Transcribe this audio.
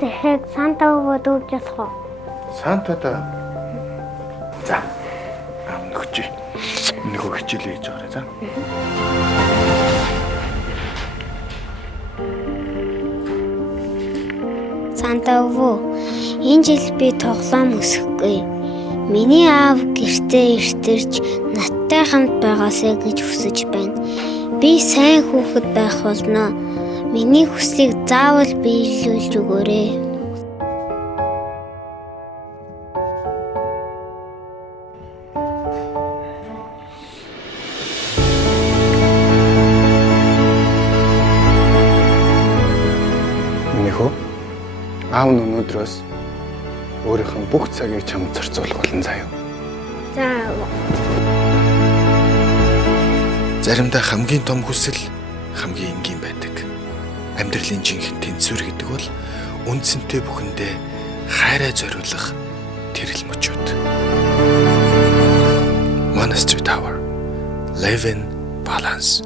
захираг Санта өгөөд өгч болох уу? Сантада. За. Өгч. Нэг хичээлээ хийж байгаарай, за. Санта өвөө, энэ жил би тоглоом өсөхгүй. Миний аав гэртээ иртэрч надтай хамт байгаасай гэж хүсэж байна. Би сайн хүүхэд байх болно. Миний хүслийг заавал биелүүлж өгөөрэй. Минийхөө аав нь өнөөдрөөс өөрийнхөө бүх цагийг чамд зарцуулах болно заяа. За. Заримдаа хамгийн том хүсэл хамгийн энгийн байдаг. Амьдралын жинхэнэ тэнцвэр гэдэг бол үндсэнтэй бүхэндээ хайраа зориулах тэрэл мөчүүд. Monastery Tower. Live in balance.